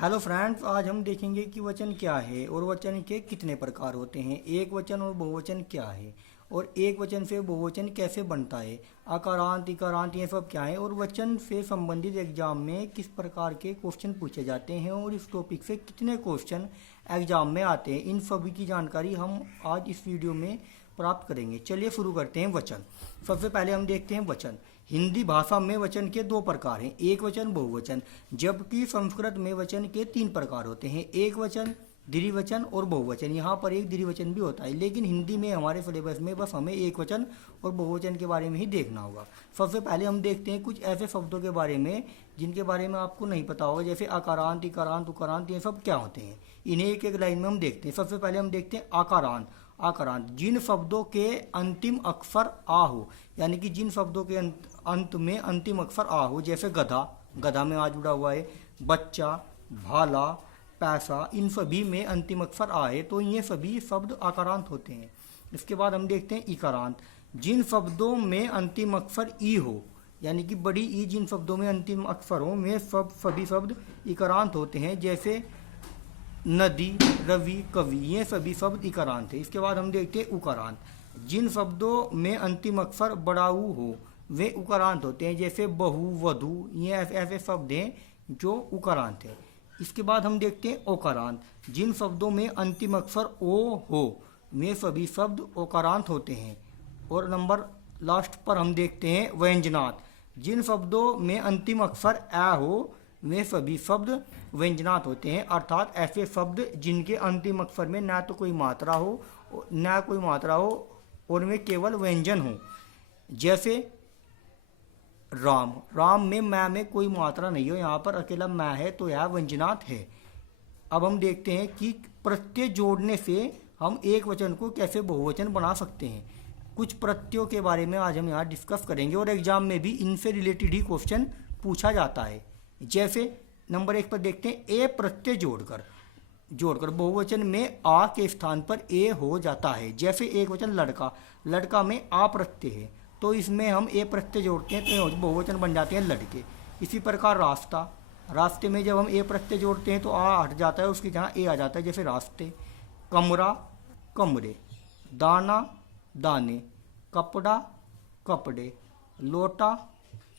Hello friends, आज हम देखेंगे कि वचन क्या है और वचन के कितने प्रकार होते हैं। एक वचन और बहुवचन क्या है और एक वचन से बहुवचन कैसे बनता है। अकारांत, इकारांत ये सब क्या है और वचन से संबंधित एग्जाम में किस प्रकार के क्वेश्चन पूछे जाते हैं और इस टॉपिक से कितने क्वेश्चन एग्जाम में आते हैं, इन सभी की जानकारी हम आज इस वीडियो में प्राप्त करेंगे। चलिए शुरू करते हैं वचन। सबसे पहले हम देखते हैं वचन। हिंदी भाषा में वचन के दो प्रकार हैं, एक वचन, बहुवचन। जबकि संस्कृत में वचन के तीन प्रकार होते हैं, एक वचन, द्विवचन और बहुवचन। यहाँ पर एक द्विवचन भी होता है, लेकिन हिंदी में हमारे सिलेबस में बस हमें एक वचन और बहुवचन के बारे में ही देखना होगा। सबसे पहले हम देखते हैं कुछ ऐसे शब्दों के बारे में जिनके बारे में आपको नहीं पता होगा, जैसे अकारांत, इकारांत, उकारांत, ये सब क्या होते हैं। इन्हें एक एक लाइन में हम देखते हैं। सबसे पहले हम देखते हैं आकारांत। आकारांत जिन शब्दों के अंतिम अक्षर आ हो, यानी कि जिन शब्दों के अंत में अंतिम अक्षर आ हो, जैसे गधा, गधा में आ जुड़ा हुआ है, बच्चा, भाला, पैसा, इन सभी में अंतिम अक्षर आ है, तो ये सभी शब्द आकारांत होते हैं। इसके बाद हम देखते हैं इकारांत। जिन शब्दों में अंतिम अक्षर ई हो, यानी कि बड़ी ई जिन शब्दों में अंतिम अक्षर हो, में सभी शब्द इकारांत होते हैं, जैसे नदी, रवि, कवि, ये सभी शब्द इकारांत है। इसके बाद हम देखते हैं उकारांत। जिन शब्दों में अंतिम अक्षर बड़ाऊ हो वे उकारांत होते हैं, जैसे बहु, वधु, ये ऐसे शब्द हैं जो उकारांत है। इसके बाद हम देखते हैं ओकारांत। जिन शब्दों में अंतिम अक्षर ओ हो वे सभी शब्द ओकारांत होते हैं। और नंबर लास्ट पर हम देखते हैं व्यंजनात्। जिन शब्दों में अंतिम अक्षर ए हो वे सभी शब्द व्यंजनात् होते हैं, अर्थात ऐसे शब्द जिनके अंतिम अक्षर में ना तो कोई मात्रा हो और में केवल व्यंजन हो, जैसे राम। राम में मैं में कोई मात्रा नहीं हो, यहाँ पर अकेला मैं है, तो यह व्यंजनात् है। अब हम देखते हैं कि प्रत्यय जोड़ने से हम एक वचन को कैसे बहुवचन बना सकते हैं। कुछ प्रत्ययों के बारे में आज हम यहाँ डिस्कस करेंगे और एग्जाम में भी इनसे रिलेटेड ही क्वेश्चन पूछा जाता है। जैसे नंबर 1 पर देखते हैं ए प्रत्यय जोड़कर बहुवचन में आ के स्थान पर ए हो जाता है। जैसे एक वचन लड़का, लड़का में आ प्रत्यय है, तो इसमें हम ए प्रत्यय जोड़ते हैं तो बहुवचन बन जाते हैं लड़के। इसी प्रकार रास्ता, रास्ते में जब हम ए प्रत्यय जोड़ते हैं तो आ हट जाता है, उसकी जहाँ ए आ जाता है, जैसे रास्ते। कमरा, कमरे। दाना, दाने। कपड़ा, कपड़े। लोटा,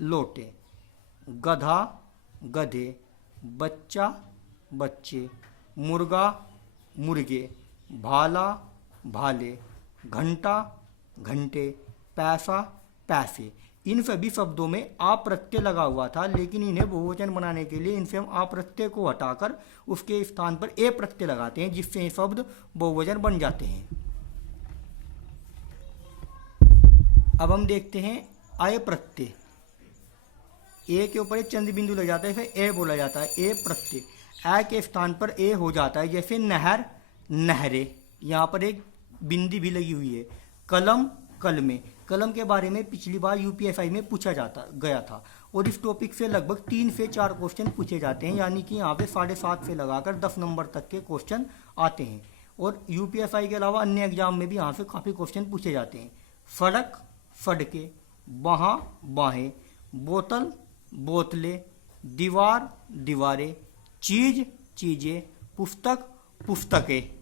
लोटे। गधा, गधे। बच्चा, बच्चे। मुर्गा, मुर्गे। भाला, भाले। घंटा, घंटे। पैसा, पैसे। इन सभी शब्दों में आ प्रत्यय लगा हुआ था, लेकिन इन्हें बहुवचन बनाने के लिए इनसे हम आ प्रत्यय को हटाकर उसके स्थान पर ए प्रत्यय लगाते हैं, जिससे ये शब्द बहुवचन बन जाते हैं। अब हम देखते हैं आय प्रत्यय। ए के ऊपर एक चंद्र बिंदु लग जाता है, फिर ए बोला जाता है, ए प्रत्यय। ए के स्थान पर ए हो जाता है, जैसे नहर, नहरे। यहाँ पर एक बिंदी भी लगी हुई है। कलम, कलमे। कलम के बारे में पिछली बार यूपीएसआई में पूछा गया था और इस टॉपिक से लगभग 3 से 4 क्वेश्चन पूछे जाते हैं, यानी कि यहाँ पे 7.5 से लगाकर 10 नंबर तक के क्वेश्चन आते हैं। और यूपीएसआई के अलावा अन्य एग्जाम में भी यहाँ से काफ़ी क्वेश्चन पूछे जाते हैं। सड़क, सड़के। बाहाँ, बाहें। बोतल, बोतलें। दीवार, दीवारें। चीज, चीजें। पुस्तक, पुस्तकें।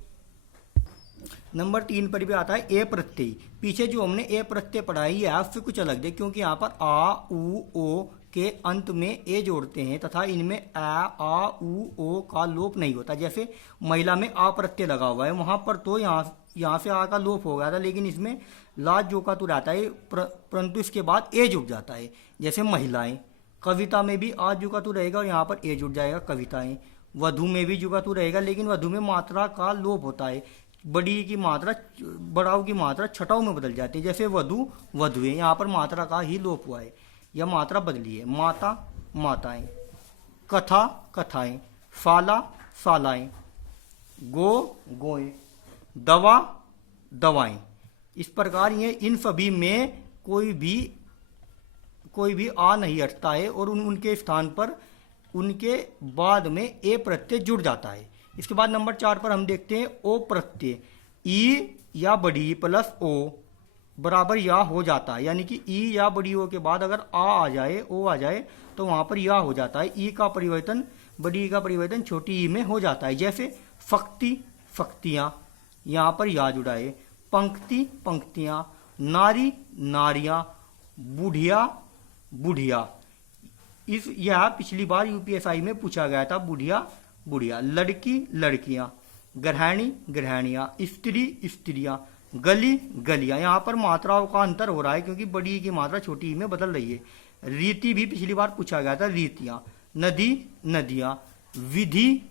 नंबर 3 पर भी आता है ए प्रत्यय। पीछे जो हमने ए प्रत्यय पढ़ा है यह उससे कुछ अलग है, क्योंकि यहाँ पर आ, उ, ओ के अंत में ए जोड़ते हैं तथा इनमें आ, उ, ओ का लोप नहीं होता। जैसे महिला में आ प्रत्यय लगा हुआ है, वहां पर तो यहाँ से आ का लोप हो गया था, लेकिन इसमें ला जो का तो रहता है, परंतु इसके बाद ए जुड़ जाता है, जैसे महिलाएं। कविता में भी आ जुगा तू रहेगा और यहाँ पर ए जुड़ जाएगा, कविताएं। वधु में भी जुगा तू रहेगा, लेकिन वधु में मात्रा का लोप होता है, बड़ी की मात्रा बड़ाऊ की मात्रा छटाऊ में बदल जाती है, जैसे वधु, वधुएं। यहाँ पर मात्रा का ही लोप हुआ है, यह मात्रा बदली है। माता, माताएं। कथा, कथाएं। साला, सालाएं। गो, गोएं। दवा, दवाएं। इस प्रकार ये इन सभी में कोई भी आ नहीं हटता है और उनके स्थान पर उनके बाद में ए प्रत्यय जुड़ जाता है। इसके बाद नंबर 4 पर हम देखते हैं ओ प्रत्यय। ई या बड़ी प्लस ओ बराबर या हो जाता है, यानी कि ई या बड़ी ओ के बाद अगर आ जाए, ओ आ जाए, तो वहां पर या हो जाता है। ई का परिवर्तन बड़ी ई का परिवर्तन छोटी ई में हो जाता है। जैसे फक्ति फक्तियाँ, यहाँ पर या जुड़ा है। पंक्ति पंक्तियाँ, नारी नारियाँ, बुढ़िया बुढ़िया। यह पिछली बार यूपीएसआई में पूछा गया था, बुढ़िया बुढ़िया। लड़की लड़कियाँ, गृहिणी गृहिणियाँ, स्त्री स्त्रियाँ, गली गलियाँ। यहाँ पर मात्राओं का अंतर हो रहा है क्योंकि बड़ी ई की मात्रा छोटी ई में बदल रही है। रीति भी पिछली बार पूछा गया था, रीतियाँ। नदी नदियाँ, विधि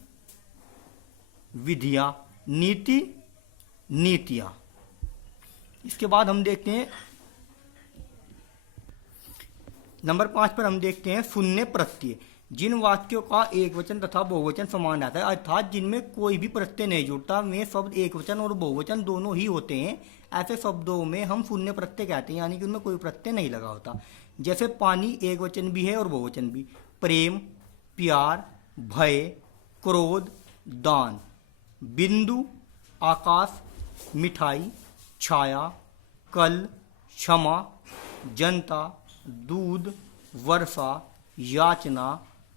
विधियाँ, नीति नीतियाँ। इसके बाद हम देखते हैं नंबर 5 पर हम देखते हैं शून्य प्रत्यय। जिन वाक्यों का एक वचन तथा बहुवचन समान रहता है, अर्थात जिनमें कोई भी प्रत्यय नहीं जुड़ता, वे शब्द एक वचन और बहुवचन दोनों ही होते हैं, ऐसे शब्दों में हम शून्य प्रत्यय कहते हैं, यानी कि उनमें कोई प्रत्यय नहीं लगा होता। जैसे पानी एक वचन भी है और बहुवचन भी। प्रेम, प्यार, भय, क्रोध, दान। बिंदु, आकाश, मिठाई, छाया, कल, क्षमा, जनता, दूध, वर्षा, याचना,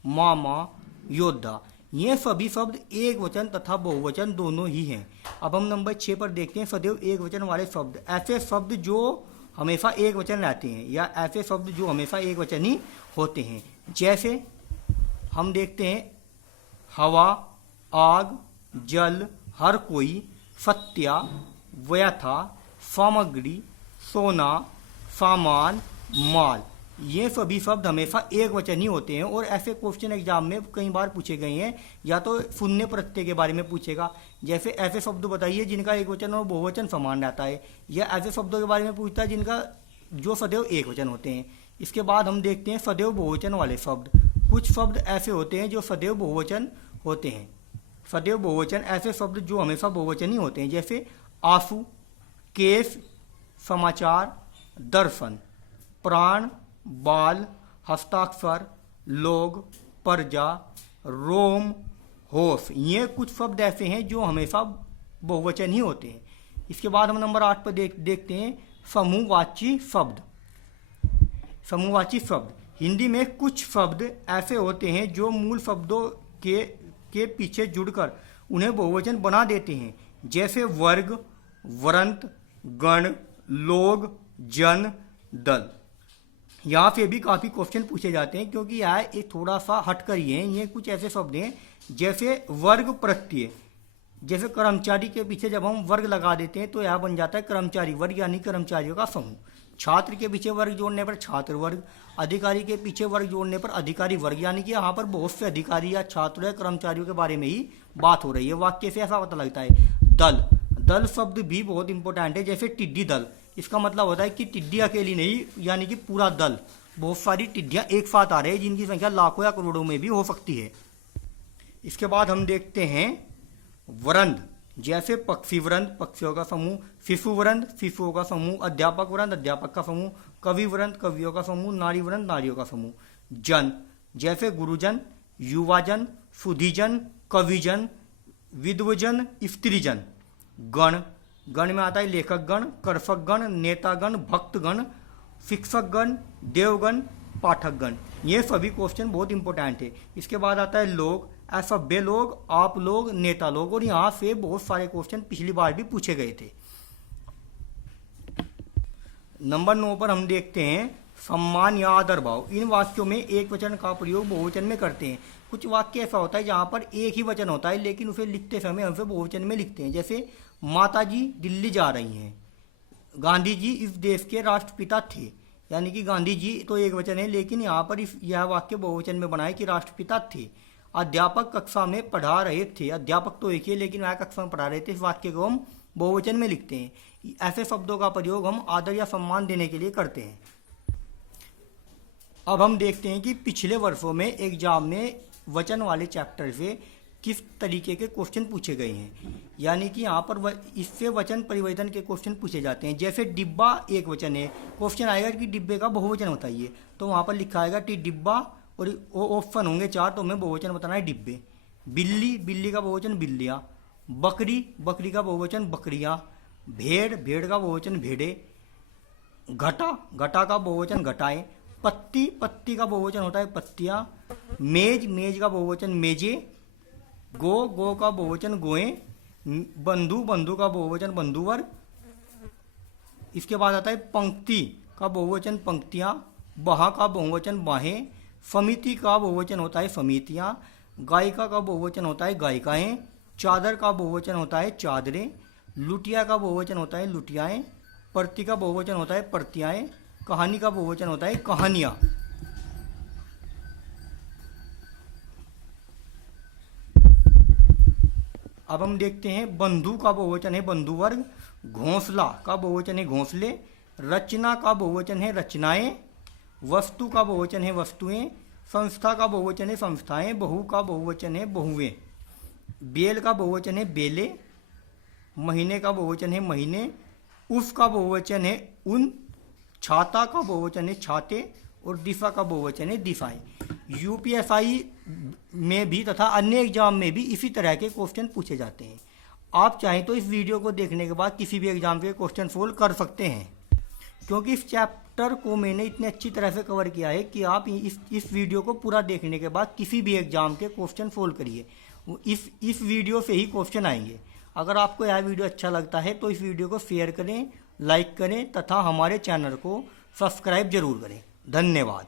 मामा, योद्धा। ये सभी शब्द एक वचन तथा बहुवचन दोनों ही हैं। अब हम नंबर 6 पर देखते हैं सदैव एक वचन वाले शब्द। ऐसे शब्द जो हमेशा एक वचन रहते हैं या ऐसे शब्द जो हमेशा एक वचन ही होते हैं। जैसे हम देखते हैं हवा, आग, जल, हर कोई, सत्या, व्यथा, सामग्री, सोना, सामान, माल। ये सभी शब्द हमेशा एक वचन ही होते हैं और ऐसे क्वेश्चन एग्जाम में कई बार पूछे गए हैं। या तो शून्य प्रत्यय के बारे में पूछेगा, जैसे ऐसे शब्द बताइए जिनका एक वचन और बहुवचन समान रहता है, या ऐसे शब्दों के बारे में पूछता है जिनका जो सदैव एक वचन होते हैं। इसके बाद हम देखते हैं सदैव बहुवचन वाले शब्द। कुछ शब्द ऐसे होते हैं जो सदैव बहुवचन होते हैं। सदैव बहुवचन ऐसे शब्द जो हमेशा बहुवचन ही होते हैं, जैसे आंसू, केस, समाचार, दर्शन, प्राण, बाल, हस्ताक्षर, लोग, प्रजा, रोम, होश। ये कुछ शब्द ऐसे हैं जो हमेशा बहुवचन ही होते हैं। इसके बाद हम नंबर 8 पर देखते हैं समूहवाची शब्द। समूहवाची शब्द हिंदी में कुछ शब्द ऐसे होते हैं जो मूल शब्दों के पीछे जुड़कर उन्हें बहुवचन बना देते हैं, जैसे वर्ग, वृंत, गण, लोग, जन, दल। यहाँ से भी काफ़ी क्वेश्चन पूछे जाते हैं क्योंकि यह एक थोड़ा सा हटकर ही है। ये कुछ ऐसे शब्द हैं जैसे वर्ग प्रत्यय। जैसे कर्मचारी के पीछे जब हम वर्ग लगा देते हैं तो यह बन जाता है कर्मचारी वर्ग, यानी कर्मचारियों का समूह। छात्र के पीछे वर्ग जोड़ने पर छात्र वर्ग, अधिकारी के पीछे वर्ग जोड़ने पर अधिकारी वर्ग, यानी कि यहाँ पर बहुत से अधिकारी या छात्र या कर्मचारियों के बारे में ही बात हो रही है। वाक्य से ऐसा पता लगता है। दल, दल शब्द भी बहुत इंपॉर्टेंट है। जैसे टिड्डी दल, इसका मतलब होता है कि टिड्डी अकेली नहीं, यानी कि पूरा दल, बहुत सारी टिड्डियाँ एक साथ आ रहे हैं जिनकी संख्या लाखों या करोड़ों में भी हो सकती है। इसके बाद हम देखते हैं वृंद। जैसे पक्षी वृंद, पक्षियों का समूह, शिशु वृंद, शिशुओं का समूह, अध्यापक वृंद, अध्यापक का समूह, कवि वृंद, कवियों का समूह, नारी वृंद, नारियों का समूह। जन, जैसे गुरुजन, युवाजन, सुधीजन, कविजन, विद्वजन, स्त्रीजन। गण, गण में आता है लेखक गण, कर्षक गण, नेतागण, भक्तगण, शिक्षकगण, देवगण, पाठकगण। ये सभी क्वेश्चन बहुत इंपॉर्टेंट है। इसके बाद आता है लोग, असभ्य लोग, आप लोग, नेता लोग, और यहाँ से बहुत सारे क्वेश्चन पिछली बार भी पूछे गए थे। नंबर 9 पर हम देखते हैं सम्मान या आदर भाव। इन वाक्यों में एक वचन का प्रयोग बहुवचन में करते हैं। कुछ वाक्य ऐसा होता है जहाँ पर एक ही वचन होता है लेकिन उसे लिखते समय हम उसे बहुवचन में लिखते हैं। जैसे माता जी दिल्ली जा रही हैं, गांधी जी इस देश के राष्ट्रपिता थे, यानी कि गांधी जी तो एक वचन है लेकिन यहाँ पर यह वाक्य बहुवचन में बना है कि राष्ट्रपिता थे। अध्यापक कक्षा में पढ़ा रहे थे, अध्यापक तो एक ही है लेकिन वह कक्षा में पढ़ा रहे थे, इस वाक्य को हम बहुवचन में लिखते हैं। ऐसे शब्दों का प्रयोग हम आदर या सम्मान देने के लिए करते हैं। अब हम देखते हैं कि पिछले वर्षों में एग्जाम में वचन वाले चैप्टर से किस तरीके के क्वेश्चन पूछे गए हैं, यानी कि यहाँ पर इससे वचन परिवर्तन के क्वेश्चन पूछे जाते हैं। जैसे डिब्बा एक वचन है, क्वेश्चन आएगा कि डिब्बे का बहुवचन बताइए, तो वहाँ पर लिखा आएगा टी डिब्बा और ऑप्शन होंगे 4, तो हमें बहुवचन बताना है डिब्बे। बिल्ली, बिल्ली का बहुवचन बिल्लियाँ। बकरी, बकरी का बहुवचन बकरियाँ। भेड़, भेड़ का बहुवचन भेड़े। घटा, घटा का बहुवचन घटाएं। पत्ती, पत्ती का बहुवचन होता है पत्तियां। मेज, मेज का बहुवचन मेजे। गो, गो का बहुवचन गोएं। बंधु, बंधु का बहुवचन बंधुवर। इसके बाद आता है पंक्ति का बहुवचन पंक्तियां। बहा का बहुवचन बाहें। समिति का बहुवचन होता है समितियां। गायिका का बहुवचन होता है गायिकाएं। चादर का बहुवचन होता है चादरें। लुटिया का बहुवचन होता है लुटियाएं। प्रति का बहुवचन होता है प्रतियाएं। कहानी का बहुवचन होता है कहानियां। अब हम देखते हैं बंधु का बहुवचन है बंधुवर्ग। घोंसला का बहुवचन है घोंसले। रचना का बहुवचन है रचनाएं। वस्तु का बहुवचन है वस्तुएं। संस्था का बहुवचन है संस्थाएं। बहू का बहुवचन है बहुएं। बेल का बहुवचन है बेले। महीने का बहुवचन है महीने। उस का बहुवचन है उन। छाता का बहुवचन है छाते। और दिशा का बहुवचन है दिशाएं। यूपीएसआई में भी तथा अन्य एग्जाम में भी इसी तरह के क्वेश्चन पूछे जाते हैं। आप चाहें तो इस वीडियो को देखने के बाद किसी भी एग्जाम के क्वेश्चन सोल्व कर सकते हैं, क्योंकि इस चैप्टर को मैंने इतने अच्छी तरह से कवर किया है कि आप इस वीडियो को पूरा देखने के बाद किसी भी एग्जाम के क्वेश्चन सोल्व करिए, इस वीडियो से ही क्वेश्चन आएंगे। अगर आपको यह वीडियो अच्छा लगता है तो इस वीडियो को शेयर करें, लाइक करें तथा हमारे चैनल को सब्सक्राइब जरूर करें। धन्यवाद।